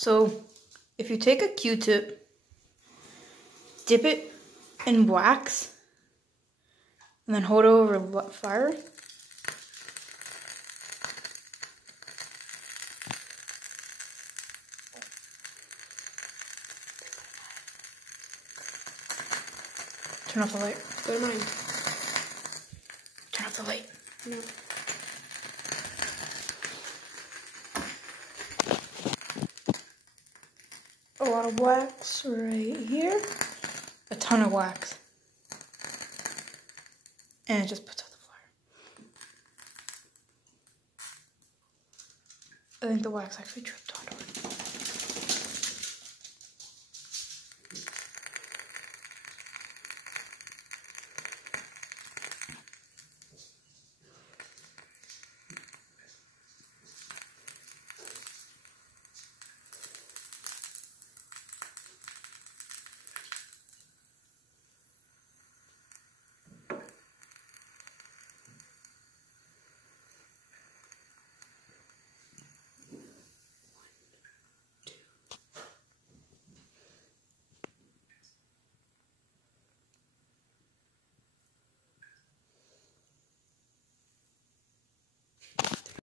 So if you take a Q-tip, dip it in wax, and then hold it over fire. Turn off the light. Go to mine. Turn off the light. No. A lot of wax right here. A ton of wax. And it just puts out the fire. I think the wax actually tripped.